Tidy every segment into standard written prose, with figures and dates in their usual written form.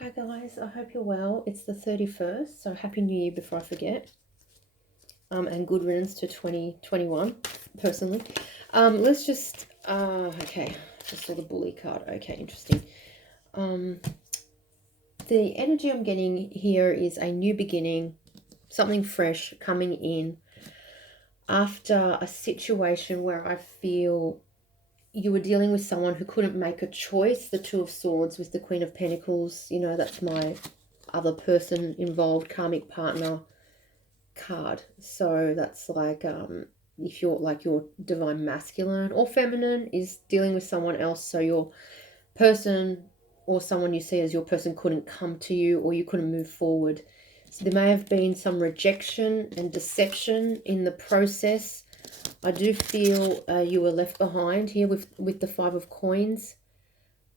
Hi guys, I hope you're well. It's the 31st, so Happy New Year before I forget. And good riddance to 2021, personally. Let's just, okay, just saw the bully card. Okay, interesting. The energy I'm getting here is a new beginning, something fresh coming in after a situation where I feel you were dealing with someone who couldn't make a choice. The Two of Swords with the Queen of Pentacles, you know, that's my other person involved, karmic partner card. So that's like if you're like your divine masculine or feminine is dealing with someone else, so your person or someone you see as your person couldn't come to you or you couldn't move forward. So there may have been some rejection and deception in the process. I do feel you were left behind here with the Five of Coins,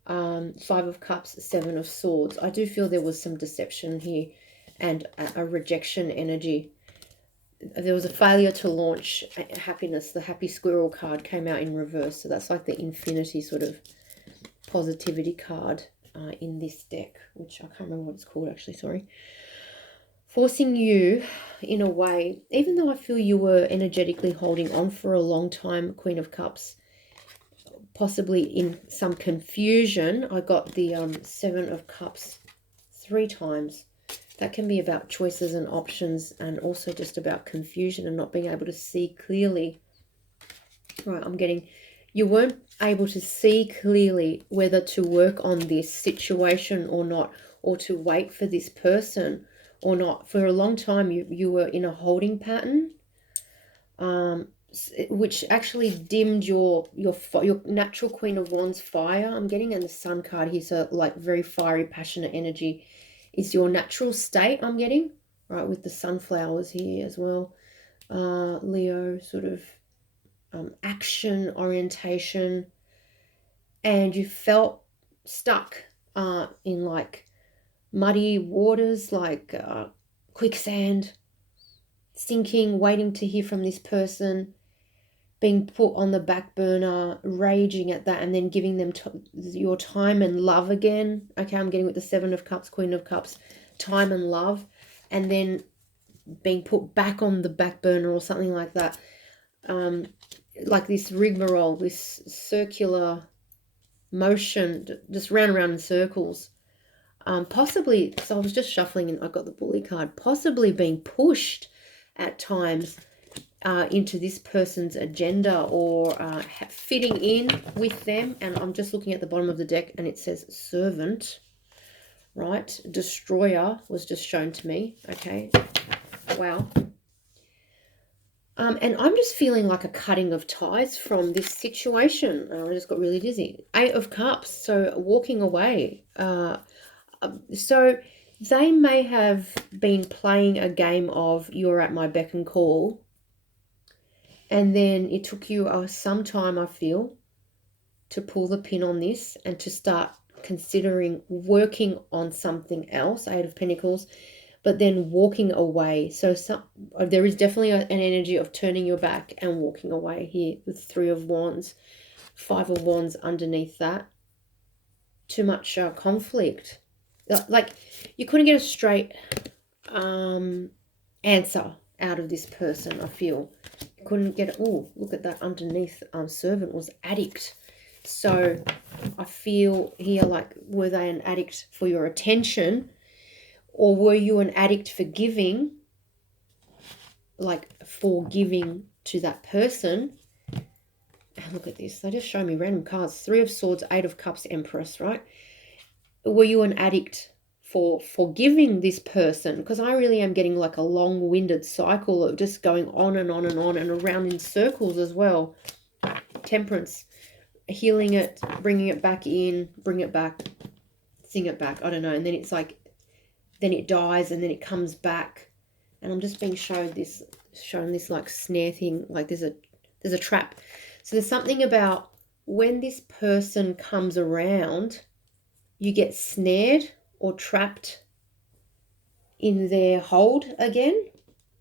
Five of Cups, Seven of Swords. I do feel there was some deception here and a rejection energy. There was a failure to launch happiness. The Happy Squirrel card came out in reverse, so that's like the infinity sort of positivity card in this deck, which I can't remember what it's called actually, sorry. Forcing you in a way, even though I feel you were energetically holding on for a long time, Queen of Cups, possibly in some confusion. I got the Seven of Cups 3 times. That can be about choices and options, and also just about confusion and not being able to see clearly. Right, I'm getting you weren't able to see clearly whether to work on this situation or not, or to wait for this person or not. For a long time, you were in a holding pattern, which actually dimmed your natural Queen of Wands fire. I'm getting, in the Sun card here, so like very fiery, passionate energy is your natural state. I'm getting right with the sunflowers here as well. Leo sort of action orientation, and you felt stuck in like muddy waters, like quicksand, sinking, waiting to hear from this person, being put on the back burner, raging at that, and then giving them your time and love again. Okay, I'm getting with the Seven of Cups, Queen of Cups, time and love, and then being put back on the back burner or something like that. Like this rigmarole, this circular motion, just round and round in circles. Possibly, so I was just shuffling and I got the bully card, possibly being pushed at times into this person's agenda, or fitting in with them. And I'm just looking at the bottom of the deck and it says servant, right? Destroyer was just shown to me. Okay, wow. And I'm just feeling like a cutting of ties from this situation. I just got really dizzy. Eight of Cups, so walking away. So they may have been playing a game of you're at my beck and call, and then it took you some time, I feel, to pull the pin on this and to start considering working on something else, Eight of Pentacles, but then walking away. So there is definitely an energy of turning your back and walking away here with Three of Wands, Five of Wands underneath that. Too much conflict. Like you couldn't get a straight answer out of this person, I feel. You couldn't get, oh, look at that underneath. Servant was addict. So I feel here like, were they an addict for your attention, or were you an addict for giving, like forgiving to that person? And look at this, they just show me random cards. Three of Swords, Eight of Cups, Empress, right? Were you an addict for forgiving this person? Because I really am getting like a long-winded cycle of just going on and on and on and around in circles as well. Temperance, healing it, bringing it back in, bring it back, sing it back, I don't know. And then it's like, then it dies and then it comes back. And I'm just being shown this like snare thing, like there's a trap. So there's something about when this person comes around, you get snared or trapped in their hold again.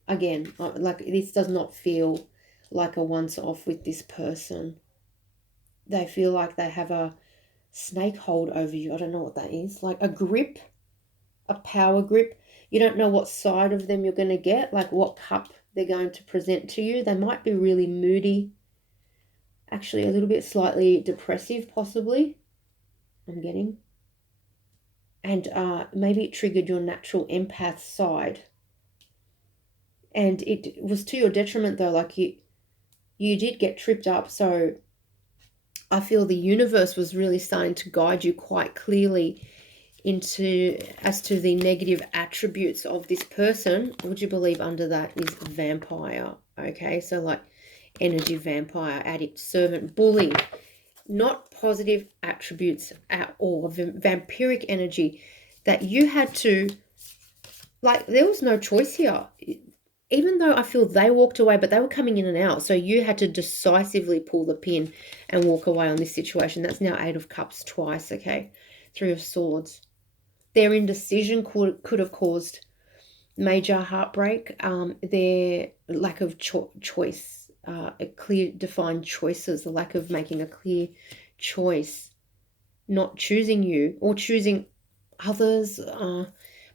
Like this does not feel like a once off with this person. They feel like they have a snake hold over you. I don't know what that is. Like a grip, a power grip. You don't know what side of them you're going to get, like what cup they're going to present to you. They might be really moody, actually a little bit slightly depressive possibly, I'm getting. And maybe it triggered your natural empath side. And it was to your detriment though, like you did get tripped up. So I feel the universe was really starting to guide you quite clearly into as to the negative attributes of this person. Would you believe under that is vampire? Okay, so like energy vampire, addict, servant, bully, not positive attributes at all. Vampiric energy that you had to, like, there was no choice here. Even though I feel they walked away, but they were coming in and out. So you had to decisively pull the pin and walk away on this situation. That's now 8 of Cups twice, okay? 3 of Swords. Their indecision could have caused major heartbreak. Their lack of choice, a clear, defined choices, the lack of making a clear choice, not choosing you or choosing others,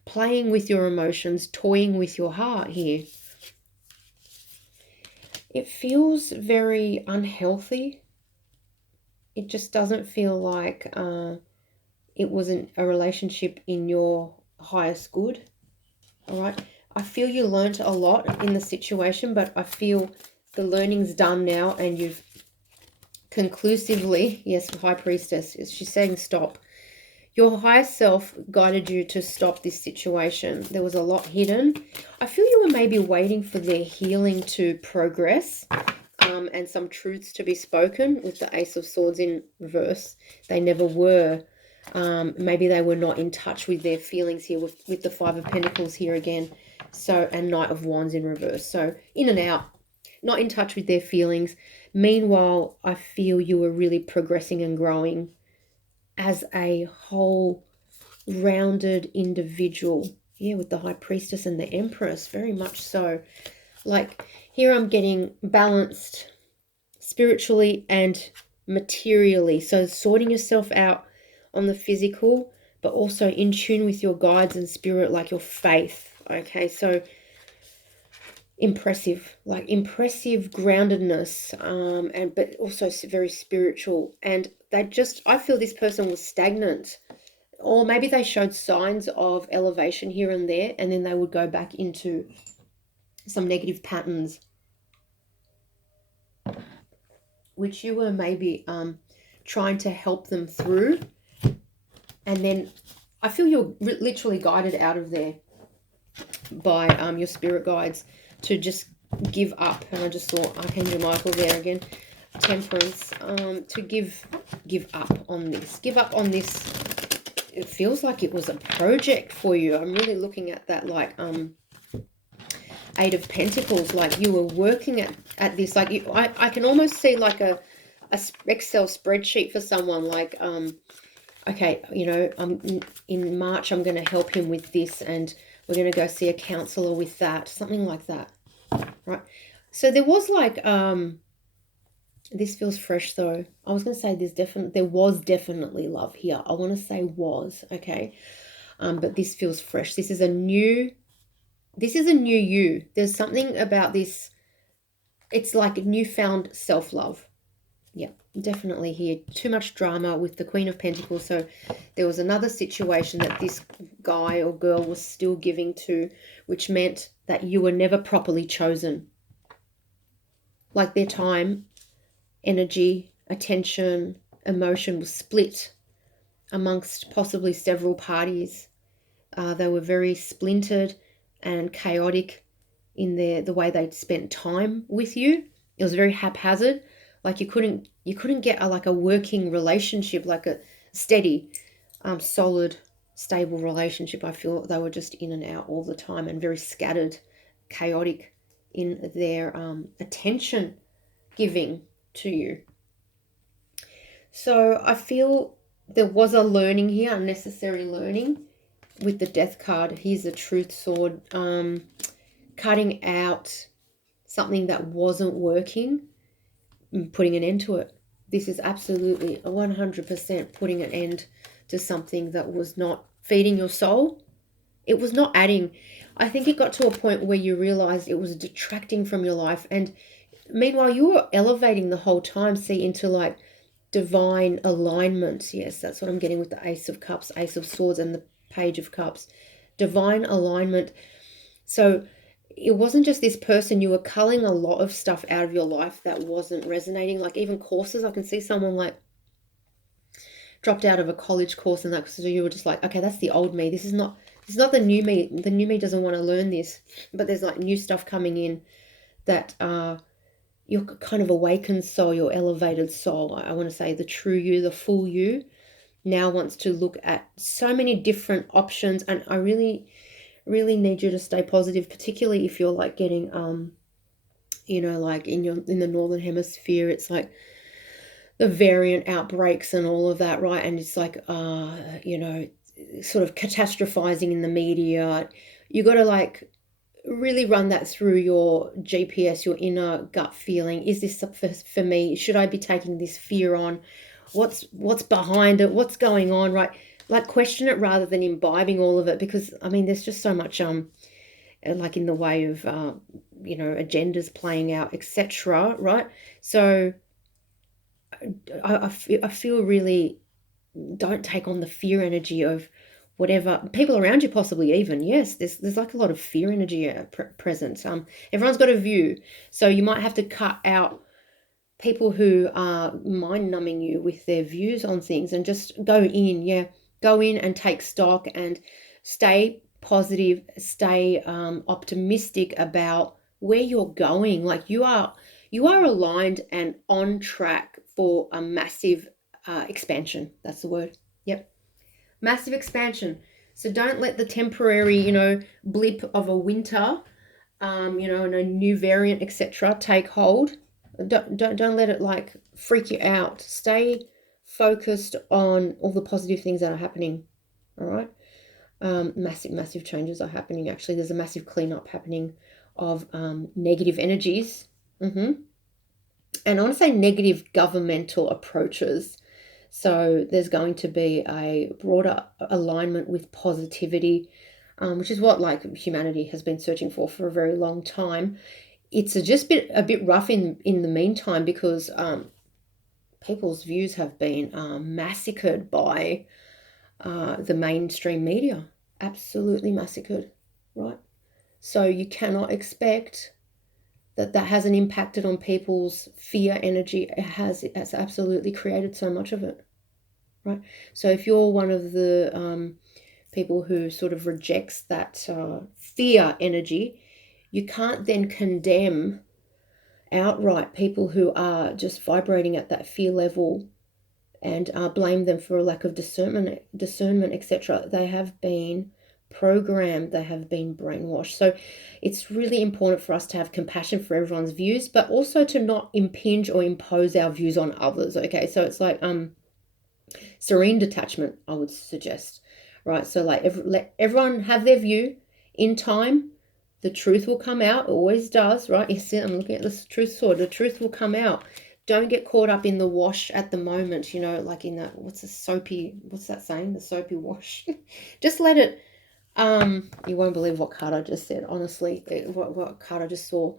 playing with your emotions, toying with your heart here. It feels very unhealthy. It just doesn't feel like it wasn't a relationship in your highest good. All right. I feel you learnt a lot in the situation, but I feel the learning's done now and you've conclusively, yes, High Priestess, she's saying stop. Your higher self guided you to stop this situation. There was a lot hidden. I feel you were maybe waiting for their healing to progress and some truths to be spoken with the Ace of Swords in reverse. They never were. Maybe they were not in touch with their feelings here with the Five of Pentacles here again. So, and Knight of Wands in reverse. So in and out, not in touch with their feelings. Meanwhile, I feel you were really progressing and growing as a whole rounded individual. Yeah, with the High Priestess and the Empress, very much so. Like here I'm getting balanced spiritually and materially. So sorting yourself out on the physical, but also in tune with your guides and spirit, like your faith. Okay, so impressive, like impressive groundedness, and but also very spiritual. And I feel this person was stagnant, or maybe they showed signs of elevation here and there, and then they would go back into some negative patterns, which you were maybe trying to help them through. And then I feel you're literally guided out of there by your spirit guides to just give up. And I just saw Archangel Michael there again. Temperance, to give up on this. Give up on this. It feels like it was a project for you. I'm really looking at that like 8 of Pentacles, like you were working at this. Like I can almost see like a Excel spreadsheet for someone, like okay, you know, in March I'm going to help him with this, and we're going to go see a counselor with that, something like that, right? So there was like this feels fresh though. I was going to say there was definitely love here. I want to say was, okay, but this feels fresh. This is a new you. There's something about this. It's like newfound self-love. Yeah, definitely here. Too much drama with the Queen of Pentacles. So there was another situation that this guy or girl was still giving to, which meant that you were never properly chosen. Like their time, energy, attention, emotion was split amongst possibly several parties. They were very splintered and chaotic in the way they spent time with you. It was very haphazard. Like you couldn't get a working relationship, like a steady, solid, stable relationship. I feel they were just in and out all the time and very scattered, chaotic in their attention giving to you. So I feel there was a learning here, unnecessary learning with the Death card. Here's the Truth sword, cutting out something that wasn't working, putting an end to it. This is absolutely 100% putting an end to something that was not feeding your soul, It was not adding. I think it got to a point where you realized it was detracting from your life. And meanwhile, you were elevating the whole time, see, into like divine alignment. Yes, that's what I'm getting with the Ace of Cups, Ace of Swords, and the Page of Cups. Divine alignment. So it wasn't just this person. You were culling a lot of stuff out of your life that wasn't resonating. Like even courses, I can see someone like dropped out of a college course, and that, so you were just like, okay, that's the old me. This is not the new me. The new me doesn't want to learn this. But there's like new stuff coming in that your kind of awakened soul, your elevated soul, I want to say the true you, the full you, now wants to look at so many different options. And I really need you to stay positive, particularly if you're like getting like in the northern hemisphere, it's like the variant outbreaks and all of that, right? And it's like sort of catastrophizing in the media. You got to like really run that through your GPS, your inner gut feeling. Is this for me? Should I be taking this fear on? What's behind it? What's going on, right? Like question it rather than imbibing all of it, because I mean there's just so much like in the way of agendas playing out, etc., right? So I feel really, don't take on the fear energy of whatever people around you, possibly even. Yes, there's like a lot of fear energy present. Everyone's got a view, so you might have to cut out people who are mind numbing you with their views on things, and just go in and take stock and stay positive, stay optimistic about where you're going. Like you are aligned and on track for a massive expansion. That's the word. Yep. Massive expansion. So don't let the temporary, blip of a winter, and a new variant, etc., take hold. Don't let it like freak you out. Stay focused on all the positive things that are happening. All right. Massive changes are happening. Actually, there's a massive cleanup happening of negative energies. And I want to say negative governmental approaches. So there's going to be a broader alignment with positivity, which is what like humanity has been searching for a very long time. It's a bit rough in the meantime, because people's views have been massacred by the mainstream media. Absolutely massacred, right? So you cannot expect that hasn't impacted on people's fear energy. It's absolutely created so much of it, right? So if you're one of the people who sort of rejects that fear energy, you can't then condemn outright people who are just vibrating at that fear level and blame them for a lack of discernment, etc. They have been programmed, they have been brainwashed. So it's really important for us to have compassion for everyone's views, but also to not impinge or impose our views on others. Okay, so it's like serene detachment, I would suggest, right? So like let everyone have their view. In time, the truth will come out. It always does, right? You see, I'm looking at this truth sword. The truth will come out. Don't get caught up in the wash at the moment, like in that, what's that saying? The soapy wash. Just let it, you won't believe what card I just said, honestly, what card I just saw.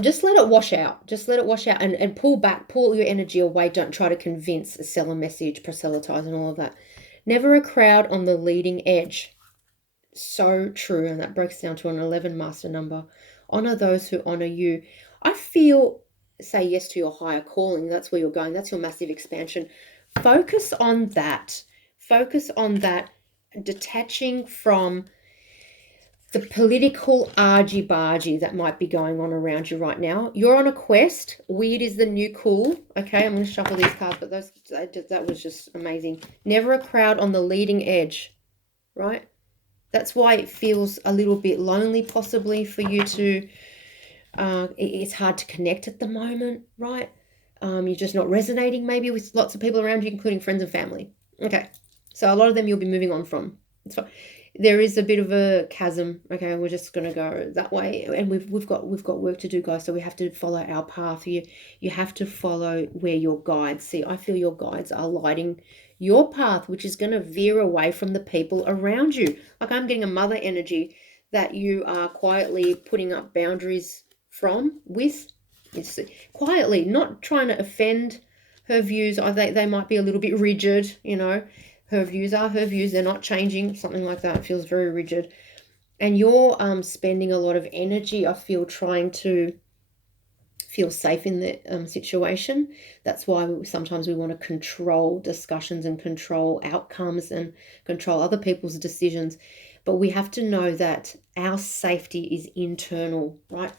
Just let it wash out. Just let it wash out and pull your energy away. Don't try to convince, sell a message, proselytize and all of that. Never a crowd on the leading edge. So true. And that breaks down to an 11 master number. Honor those who honor you. I feel, say yes to your higher calling. That's where you're going. That's your massive expansion. Focus on that. Focus on that. Detaching from the political argy-bargy that might be going on around you right now. You're on a quest. Weird is the new cool. Okay, I'm going to shuffle these cards, but that was just amazing. Never a crowd on the leading edge, right? That's why it feels a little bit lonely, possibly, for you to... it's hard to connect at the moment, right? You're just not resonating maybe with lots of people around you, including friends and family. Okay, so a lot of them you'll be moving on from. It's fine. There is a bit of a chasm. Okay, we're just going to go that way, and we've got work to do, guys. So we have to follow our path. You have to follow where your guides. See, I feel your guides are lighting your path, which is going to veer away from the people around you. Like I'm getting a mother energy that you are quietly putting up boundaries with. It's quietly, not trying to offend her views. They might be a little bit rigid, you know. Her views are her views. They're not changing. Something like that. It feels very rigid. And you're spending a lot of energy, I feel, trying to feel safe in the situation. That's why sometimes we want to control discussions and control outcomes and control other people's decisions. But we have to know that our safety is internal, right?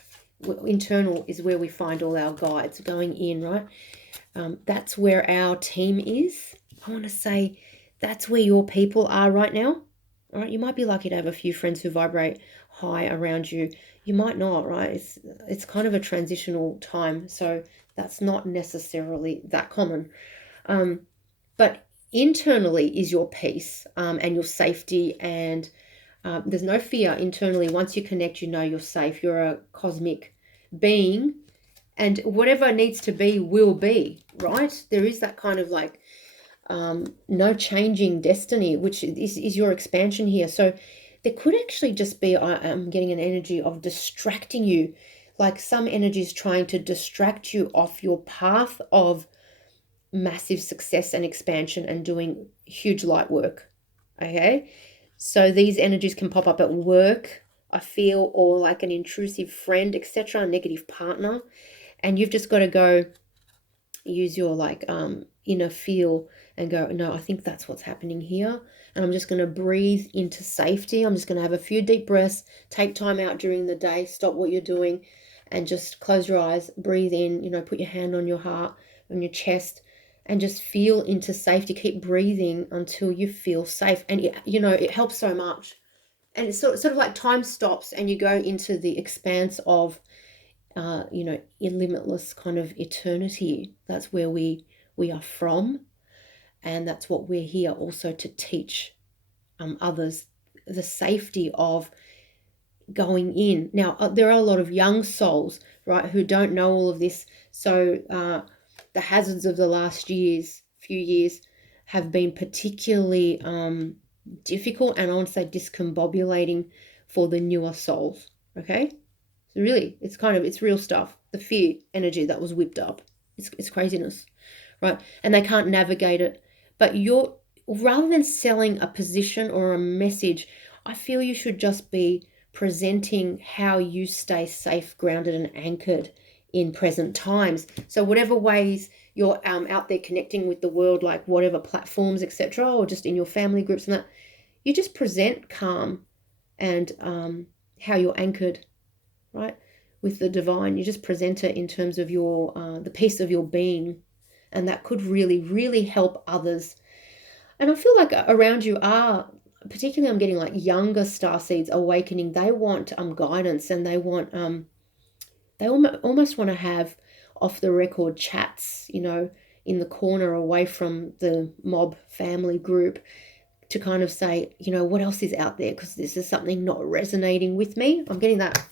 Internal is where we find all our guides going in, right? That's where our team is. I want to say that's where your people are right now. All right, you might be lucky to have a few friends who vibrate high around you. You might not, right? It's kind of a transitional time, so that's not necessarily that common. But internally is your peace and your safety, and there's no fear internally. Once you connect, you know you're safe. You're a cosmic being, and whatever needs to be will be, right? There is that kind of like no changing destiny, which is your expansion here. So there could actually just be, I'm getting an energy of distracting you, like some energies trying to distract you off your path of massive success and expansion and doing huge light work. Okay, so these energies can pop up at work, I feel, or like an intrusive friend, etc., a negative partner, and you've just got to go use your like inner feel and go, no, I think that's what's happening here, and I'm just going to breathe into safety. I'm just going to have a few deep breaths, take time out during the day, stop what you're doing, and just close your eyes, breathe in, you know, put your hand on your heart, on your chest, and just feel into safety. Keep breathing until you feel safe, and it helps so much. And it's sort of like time stops and you go into the expanse of limitless kind of eternity. That's where we are from, and that's what we're here also to teach others, the safety of going in. Now there are a lot of young souls, right, who don't know all of this, so the hazards of the last few years have been particularly difficult, and I want to say discombobulating for the newer souls. Okay, so really it's real stuff. The fear energy that was whipped up, it's craziness, right? And they can't navigate it. But rather than selling a position or a message, I feel you should just be presenting how you stay safe, grounded, and anchored in present times. So whatever ways you're out there connecting with the world, like whatever platforms, etc., or just in your family groups and that, you just present calm and how you're anchored, right, with the divine. You just present it in terms of your the peace of your being, and that could really, really help others. And I feel like around you are, particularly I'm getting like younger starseeds awakening. They want guidance, and they want they almost want to have off the record chats, in the corner away from the mob family group, to kind of say, what else is out there, because this is something not resonating with me. I'm getting that.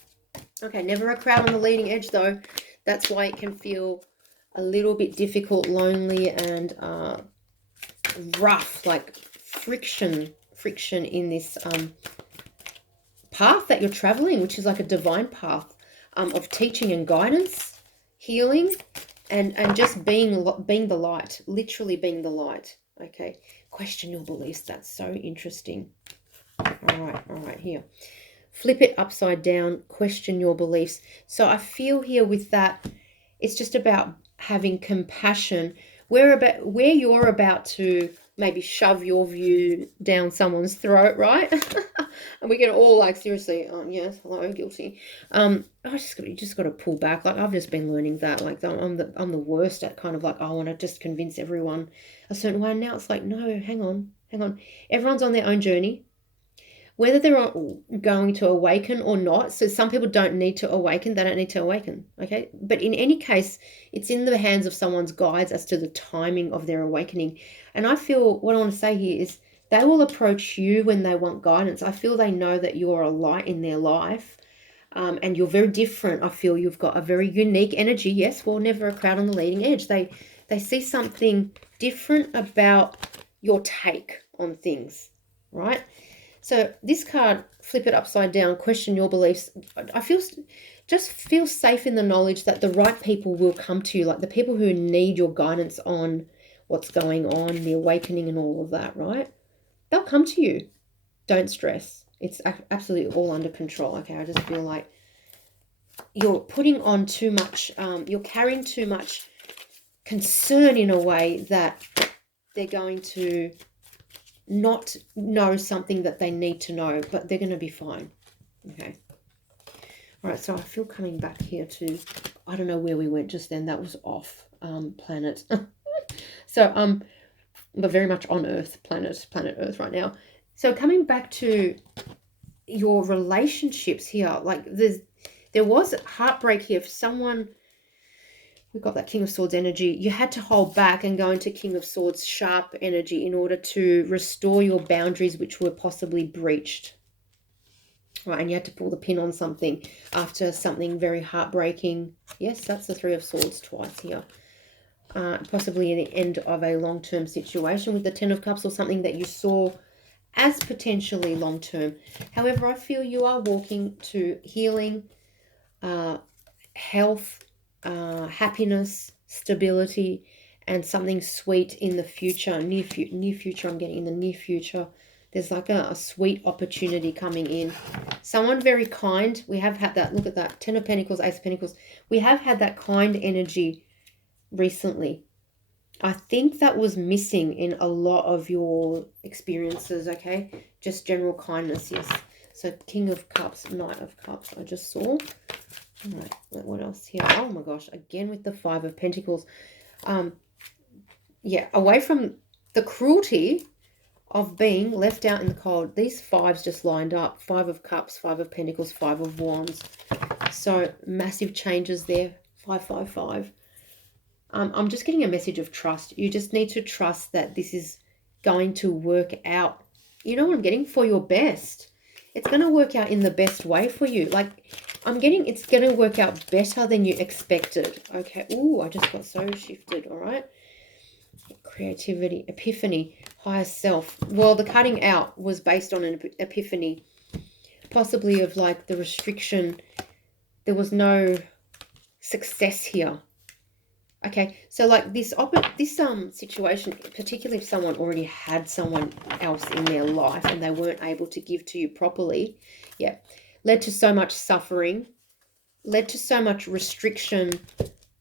Okay, never a crowd on the leading edge though. That's why it can feel a little bit difficult, lonely, and rough, like friction in this path that you're traveling, which is like a divine path of teaching and guidance, healing, and just being the light, literally being the light. Okay, question your beliefs. That's so interesting. All right, here. Flip it upside down, question your beliefs. So I feel here with that, it's just about having compassion where you're about to maybe shove your view down someone's throat, right? And we get all like, seriously, yes, hello, guilty. You just got to pull back. Like I've just been learning that. Like I'm the worst at kind of like, I want to just convince everyone a certain way. And now it's like, no, hang on. Everyone's on their own journey, whether they're going to awaken or not. So some people don't need to awaken. They don't need to awaken, okay? But in any case, it's in the hands of someone's guides as to the timing of their awakening. And I feel what I want to say here is they will approach you when they want guidance. I feel they know that you're a light in their life, and you're very different. I feel you've got a very unique energy. Yes, well, never a crowd on the leading edge. They see something different about your take on things, right? So this card, flip it upside down, question your beliefs. I just feel safe in the knowledge that the right people will come to you, like the people who need your guidance on what's going on, the awakening and all of that, right? They'll come to you. Don't stress. It's absolutely all under control. Okay, I just feel like you're putting on too much, you're carrying too much concern in a way that they're going to not know something that they need to know, but they're going to be fine. Okay. All right, so I feel coming back here to, I don't know where we went just then. That was off planet. So, but very much on Earth, planet Earth right now. So coming back to your relationships here, like there was heartbreak here for someone. We've got that King of Swords energy. You had to hold back and go into King of Swords sharp energy in order to restore your boundaries, which were possibly breached. Right, and you had to pull the pin on something after something very heartbreaking. Yes, that's the Three of Swords twice here. Possibly the end of a long-term situation with the Ten of Cups, or something that you saw as potentially long-term. However, I feel you are walking to healing, health, happiness, stability, and something sweet in the future, near future. I'm getting in the near future. There's like a sweet opportunity coming in. Someone very kind. We have had that. Look at that. Ten of Pentacles, Ace of Pentacles. We have had that kind energy recently. I think that was missing in a lot of your experiences, okay? Just general kindness, yes. So King of Cups, Knight of Cups, I just saw. All right, what else here? Oh my gosh, again with the Five of Pentacles. Yeah, away from the cruelty of being left out in the cold. These fives just lined up. Five of Cups, Five of Pentacles, Five of Wands. So massive changes there. 555. I'm just getting a message of trust. You just need to trust that this is going to work out. You know what I'm getting? For your best. It's going to work out in the best way for you. Like, I'm getting it's going to work out better than you expected. Okay. Ooh, I just got so shifted. All right. Creativity, epiphany, higher self. Well, the cutting out was based on an epiphany, possibly of like the restriction. There was no success here. Okay, so like this situation, particularly if someone already had someone else in their life and they weren't able to give to you properly, yeah, led to so much suffering, led to so much restriction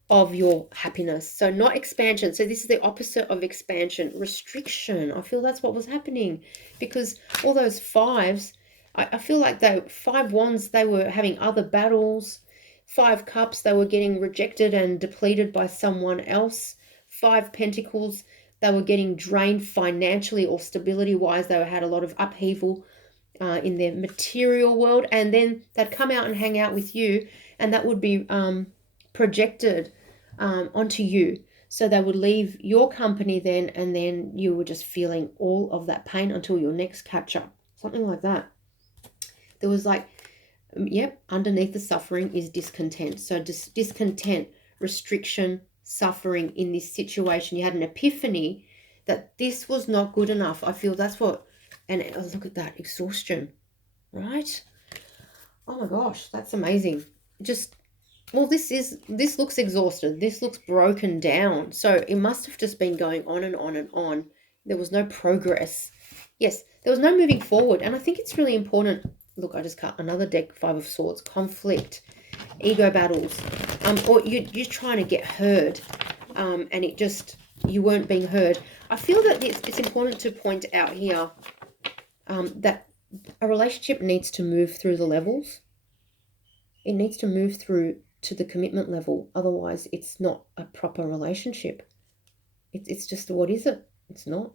of your happiness. So not expansion. So this is the opposite of expansion. Restriction. I feel that's what was happening, because all those fives, I feel like Five Wands, they were having other battles. Five Cups, they were getting rejected and depleted by someone else. Five Pentacles, they were getting drained financially or stability-wise. They had a lot of upheaval in their material world. And then they'd come out and hang out with you, and that would be projected onto you. So they would leave your company then, and then you were just feeling all of that pain until your next catch-up. Something like that. There was like, yep, underneath the suffering is discontent. So discontent, restriction, suffering in this situation. You had an epiphany that this was not good enough. I feel that's what, and look at that, exhaustion, right? Oh my gosh, that's amazing. Just, well, this looks exhausted. This looks broken down. So it must have just been going on and on and on. There was no progress. Yes, there was no moving forward. And I think it's really important. Look, I just cut another deck, Five of Swords, conflict, ego battles, or you're trying to get heard, and you weren't being heard. I feel that it's important to point out here that a relationship needs to move through the levels. It needs to move through to the commitment level. Otherwise, it's not a proper relationship. It's just, what is it? It's not.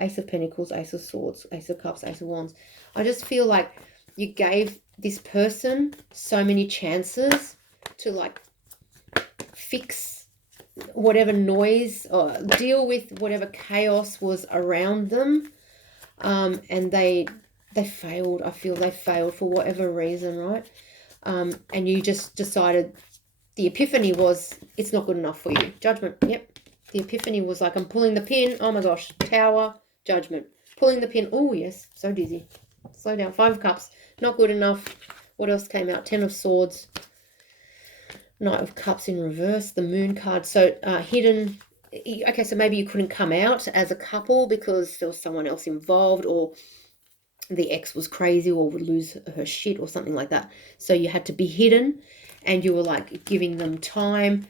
Ace of Pentacles, Ace of Swords, Ace of Cups, Ace of Wands. I just feel like you gave this person so many chances to like fix whatever noise or deal with whatever chaos was around them, and they failed. I feel they failed for whatever reason, right? And you just decided, the epiphany was, it's not good enough for you. Judgment. Yep. The epiphany was like, I'm pulling the pin. Oh my gosh. Tower, Judgment. Pulling the pin. Oh, yes. So dizzy. Slow down. 5 of Cups. Not good enough. What else came out? 10 of Swords. Knight of Cups in reverse. The Moon card. So, hidden. Okay, so maybe you couldn't come out as a couple because there was someone else involved, or the ex was crazy or would lose her shit or something like that. So you had to be hidden, and you were like giving them time,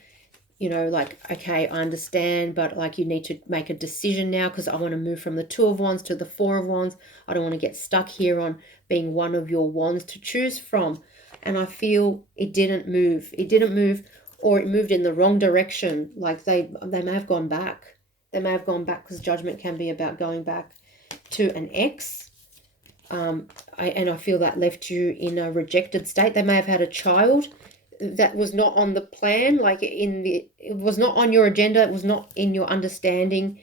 you know, like, okay, I understand, but like you need to make a decision now because I want to move from the 2 of Wands to the 4 of Wands. I don't want to get stuck here on being one of your wands to choose from. And I feel it didn't move. It didn't move, or it moved in the wrong direction. Like they may have gone back. They may have gone back, because Judgment can be about going back to an ex. I feel that left you in a rejected state. They may have had a child that was not on the plan, like it was not on your agenda. It was not in your understanding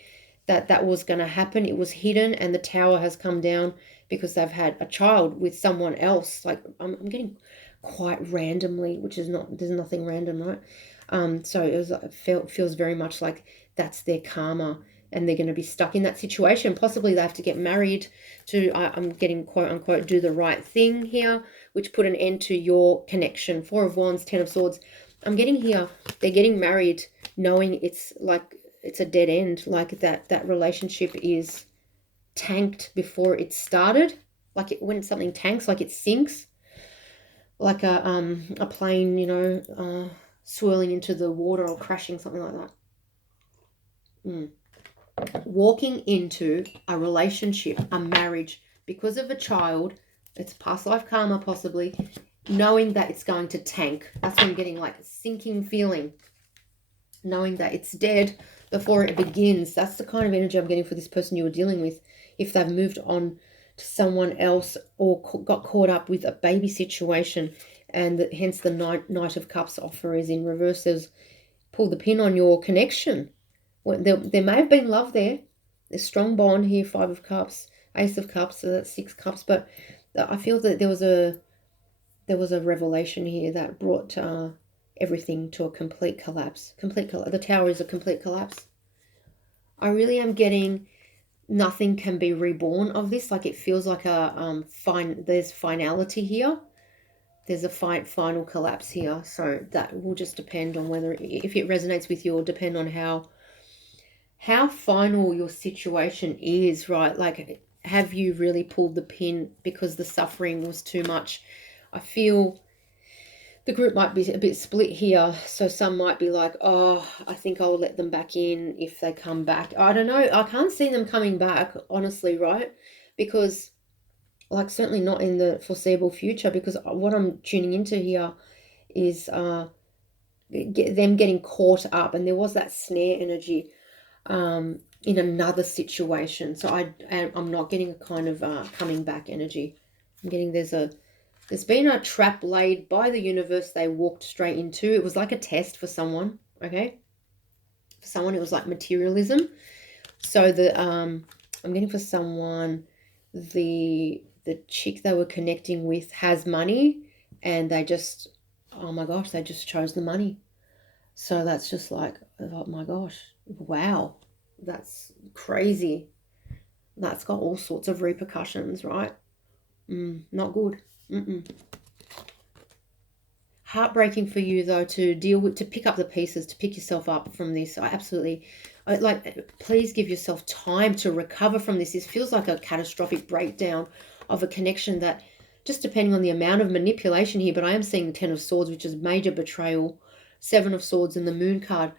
that was going to happen. It was hidden, and the Tower has come down because they've had a child with someone else. Like I'm getting quite randomly, which is not, there's nothing random, right? So it feels very much like that's their karma, and they're going to be stuck in that situation. Possibly they have to get married to, I'm getting quote unquote, do the right thing here, which put an end to your connection. 4 of Wands, 10 of Swords. I'm getting here, they're getting married knowing it's like, it's a dead end. Like that relationship is tanked before it started. Like when something tanks, like it sinks. Like a plane, you know, swirling into the water or crashing, something like that. Walking into a relationship, a marriage, because of a child, it's past life karma possibly, knowing that it's going to tank. That's what I'm getting, like a sinking feeling, knowing that it's dead before it begins. That's the kind of energy I'm getting for this person you were dealing with. If they've moved on to someone else or got caught up with a baby situation, and hence the Knight of Cups offer is in reverse. There's pull the pin on your connection. There may have been love there. There's strong bond here. 5 of Cups, Ace of Cups, so that's 6 cups. But I feel that there was a revelation here that brought everything to a complete collapse. The Tower is a complete collapse. I really am getting nothing can be reborn of this. Like it feels like a there's finality here. There's a final collapse here. So that will just depend on whether, if it resonates with you, or depend on how final your situation is, right? Like, have you really pulled the pin because the suffering was too much? I feel the group might be a bit split here. So some might be like, oh, I think I'll let them back in if they come back. I don't know. I can't see them coming back, honestly, right? Because, like, certainly not in the foreseeable future, because what I'm tuning into here is them getting caught up. And there was that snare energy in another situation. So I'm not getting a kind of coming back energy. I'm getting there's been a trap laid by the universe they walked straight into. It was like a test for someone, okay? For someone, it was like materialism. So I'm getting for someone, the chick they were connecting with has money, and they just, oh my gosh, they just chose the money. So that's just like, oh my gosh, wow, that's crazy. That's got all sorts of repercussions, right? Not good. Heartbreaking for you, though, to deal with, to pick up the pieces, to pick yourself up from this. Please give yourself time to recover from this. This feels like a catastrophic breakdown of a connection that, just depending on the amount of manipulation here, but I am seeing the 10 of Swords, which is major betrayal, 7 of Swords, and the Moon card.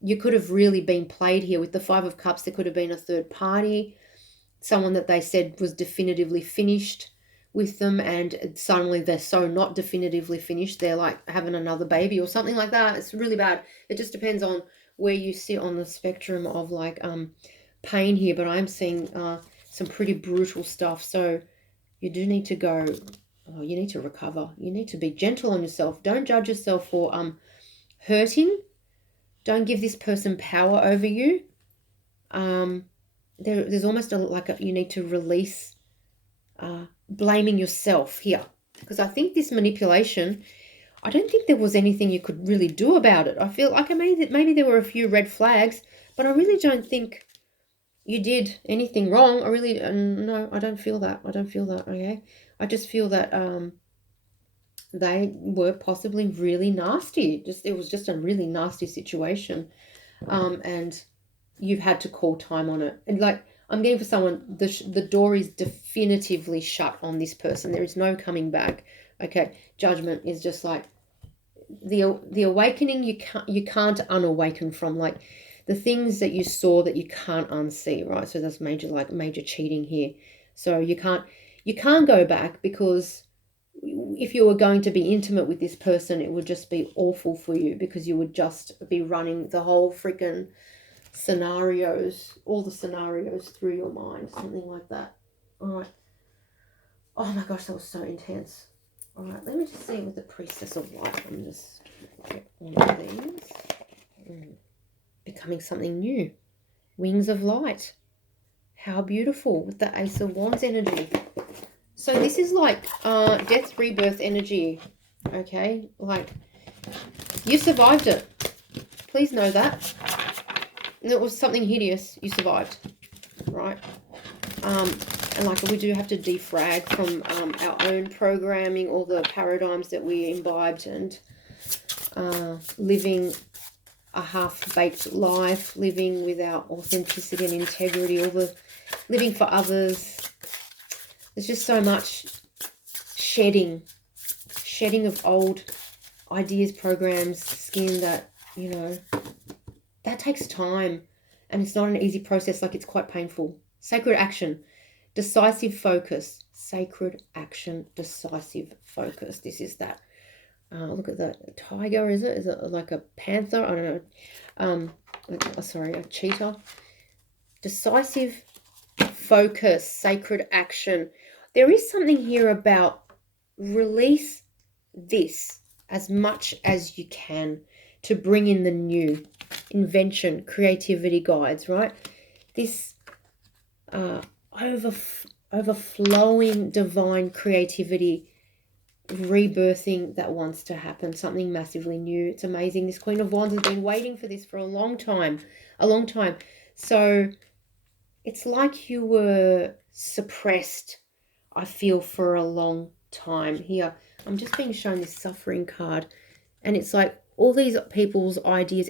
You could have really been played here. With the 5 of Cups, there could have been a third party, someone that they said was definitively finished with them, and suddenly they're so not definitively finished. They're like having another baby or something like that. It's really bad. It just depends on where you sit on the spectrum of like pain here, but I'm seeing some pretty brutal stuff. So you do need to go, you need to recover. You need to be gentle on yourself. Don't judge yourself for hurting. Don't give this person power over you. There's almost you need to release blaming yourself here, because I think this manipulation, I don't think there was anything you could really do about it. I feel like maybe there were a few red flags, but I really don't think you did anything wrong. I really, no, I don't feel that. I don't feel that, okay? I just feel that they were possibly really nasty. It was just a really nasty situation. And you've had to call time on it. And like, I'm getting for someone, the door is definitively shut on this person. There is no coming back. Okay, judgment is just like the awakening. You can't unawaken from, like, the things that you saw that you can't unsee, right? So that's major cheating here. So you can't go back, because if you were going to be intimate with this person, it would just be awful for you, because you would just be running the whole freaking all the scenarios through your mind, something like that. All right. Oh my gosh, that was so intense. All right, let me just see with the Priestess of Light. I'm just get one of these. Becoming something new. Wings of Light. How beautiful with the Ace of Wands energy. So this is like death, rebirth energy. Okay, like, you survived it. Please know that. And it was something hideous. You survived, right? And like, we do have to defrag from our own programming, all the paradigms that we imbibed, and living a half-baked life, living without authenticity and integrity, all the living for others. There's just so much shedding of old ideas, programs, skin that, that takes time, and it's not an easy process. Like, it's quite painful. Sacred action, decisive focus, sacred action, decisive focus. This is that. Look at that tiger. Is it like a panther? I don't know. Sorry, a cheetah. Decisive focus, sacred action. There is something here about release this as much as you can to bring in the new. Invention, creativity guides, right? This overflowing divine creativity, rebirthing that wants to happen, something massively new. It's amazing. This Queen of Wands has been waiting for this for a long time. So it's like you were suppressed, I feel, for a long time. Here, I'm just being shown this Suffering card, and it's like all these people's ideas,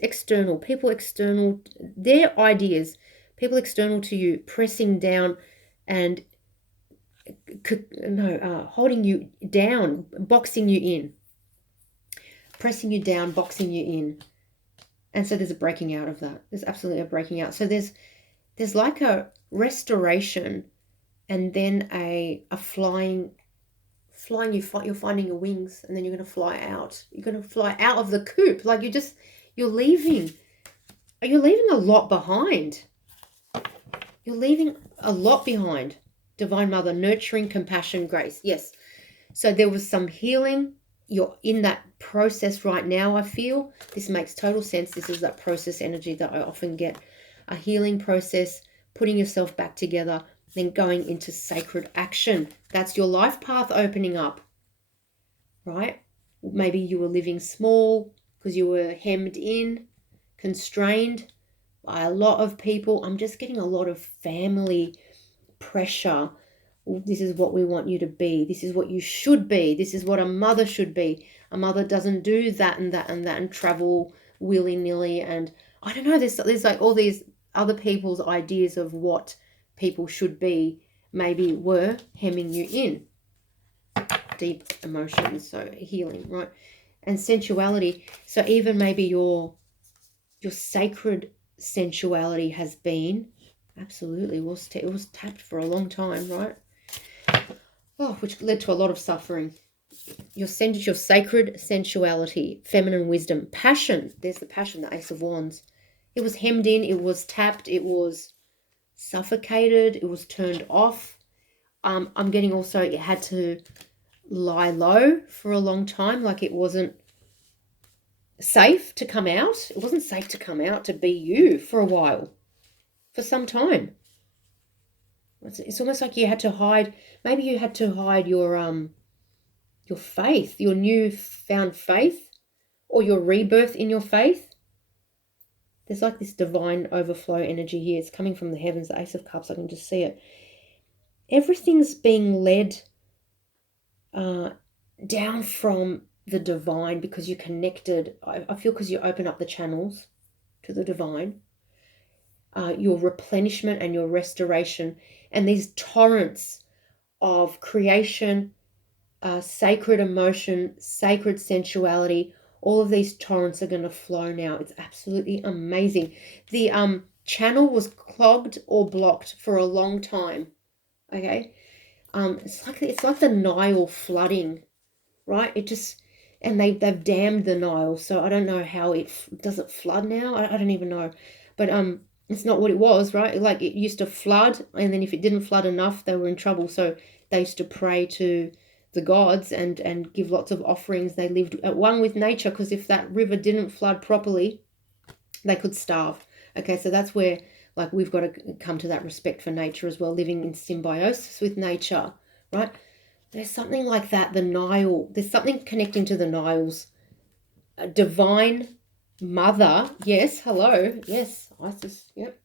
their ideas, people external to you, pressing down and holding you down, boxing you in, pressing you down, boxing you in. And so there's a breaking out of that. There's absolutely a breaking out. So there's like a restoration, and then a flying. You're finding your wings, and then you're going to fly out. You're going to fly out of the coop. Like, you're leaving a lot behind. You're leaving a lot behind. Divine Mother, nurturing, compassion, grace. Yes. So there was some healing. You're in that process right now, I feel. This makes total sense. This is that process energy that I often get. A healing process, putting yourself back together, then going into sacred action. That's your life path opening up, right? Maybe you were living small because you were hemmed in, constrained by a lot of people. I'm just getting a lot of family pressure. This is what we want you to be. This is what you should be. This is what a mother should be. A mother doesn't do that and that and that and travel willy-nilly. And I don't know, there's like all these other people's ideas of what people should be, maybe were hemming you in. Deep emotions, so healing, right? And sensuality. So even maybe your sacred sensuality has been absolutely it was tapped for a long time, right? Oh, which led to a lot of suffering. Your sacred sensuality, feminine wisdom, passion. There's the passion, the Ace of Wands. It was hemmed in, it was tapped, it was suffocated, it was turned off. I'm getting also it had to lie low for a long time, like it wasn't safe to come out. It wasn't safe to come out to be you for a while, for some time. It's almost like you had to hide. Maybe you had to hide your faith, your new found faith, or your rebirth in your faith. there's like this divine overflow energy here. It's coming from the heavens, the Ace of Cups. I can just see it. Everything's being led down from the divine because you're connected. I feel because you open up the channels to the divine. Your replenishment and your restoration, and these torrents of creation, sacred emotion, sacred sensuality, all of these torrents are going to flow now. It's absolutely amazing. The channel was clogged or blocked for a long time. Okay, it's like the Nile flooding, right? It just, and they've dammed the Nile, so I don't know how does it flood now. I don't even know, but it's not what it was, right? Like it used to flood, and then if it didn't flood enough, they were in trouble. So they used to pray to the gods and give lots of offerings. They lived at one with nature, because if that river didn't flood properly, they could starve. Okay, so that's where like we've got to come to that respect for nature as well, living in symbiosis with nature, right? There's something like that, the Nile. There's something connecting to the Niles. A divine mother. Yes, hello. Yes, Isis. Yep.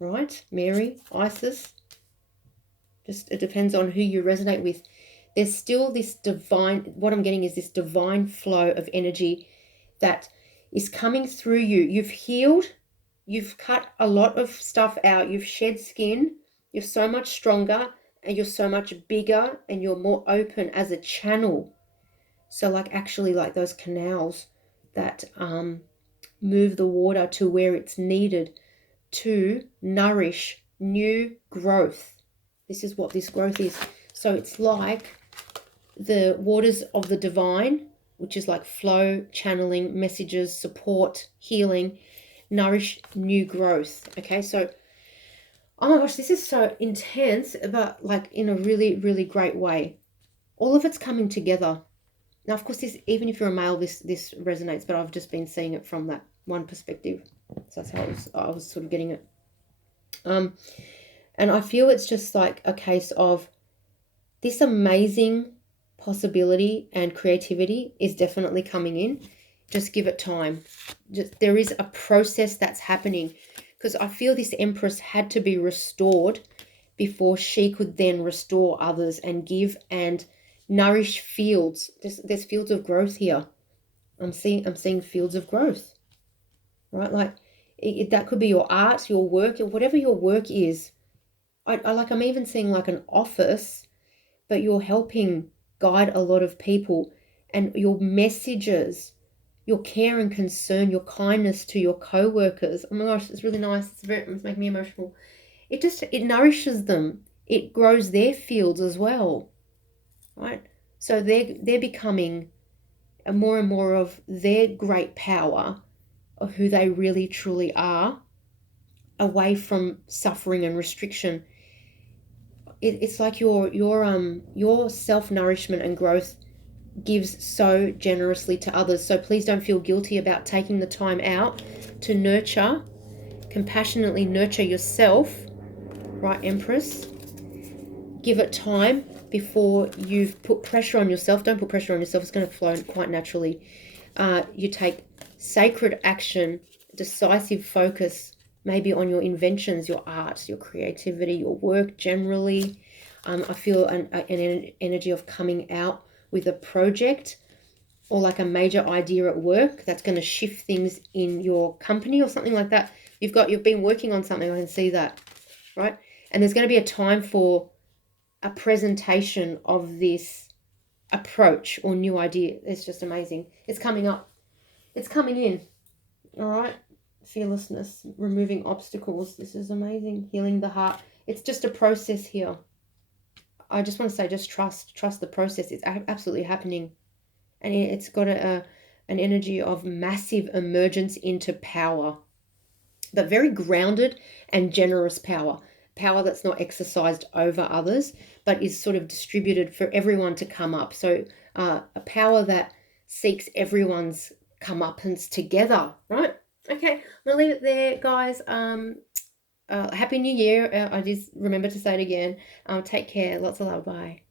Right, Mary, Isis. Just, it depends on who you resonate with. There's still this divine, what I'm getting is this divine flow of energy that is coming through you. You've healed. You've cut a lot of stuff out. You've shed skin. You're so much stronger, and you're so much bigger, and you're more open as a channel. So like actually like those canals that move the water to where it's needed to nourish new growth. This is what this growth is. So it's like the waters of the divine, which is like flow, channeling, messages, support, healing, nourish new growth. Okay, so oh my gosh, this is so intense, but like in a really, really great way. All of it's coming together. Now, of course, this, even if you're a male, this resonates, but I've just been seeing it from that one perspective. So that's how I was sort of getting it. And I feel it's just like a case of this amazing possibility and creativity is definitely coming in. Just give it time. There is a process that's happening, because I feel this Empress had to be restored before she could then restore others and give and nourish fields. There's fields of growth here. I'm seeing fields of growth, right? Like that could be your art, your work, or whatever your work is. I'm even seeing like an office, but you're helping guide a lot of people, and your messages, your care and concern, your kindness to your co-workers. Oh my gosh, it's really nice. It's making me emotional. It nourishes them. It grows their fields as well, right? So they're becoming more and more of their great power of who they really truly are, away from suffering and restriction. It's like your self-nourishment and growth gives so generously to others. So please don't feel guilty about taking the time out to nurture, compassionately nurture yourself, right, Empress? Give it time before you've put pressure on yourself. Don't put pressure on yourself. It's going to flow quite naturally. You take sacred action, decisive focus, maybe on your inventions, your art, your creativity, your work generally. I feel an energy of coming out with a project or like a major idea at work that's going to shift things in your company or something like that. You've been working on something. I can see that, right? And there's going to be a time for a presentation of this approach or new idea. It's just amazing. It's coming up. It's coming in. All right. Fearlessness, removing obstacles. This is amazing. Healing the heart. It's just a process here. I just want to say, just trust the process. It's absolutely happening. And it's got an energy of massive emergence into power, but very grounded and generous power. Power that's not exercised over others, but is sort of distributed for everyone to come up. So a power that seeks everyone's comeuppance together, right? Okay, I'm going to leave it there, guys. Happy New Year. I just remember to say it again. Take care. Lots of love. Bye.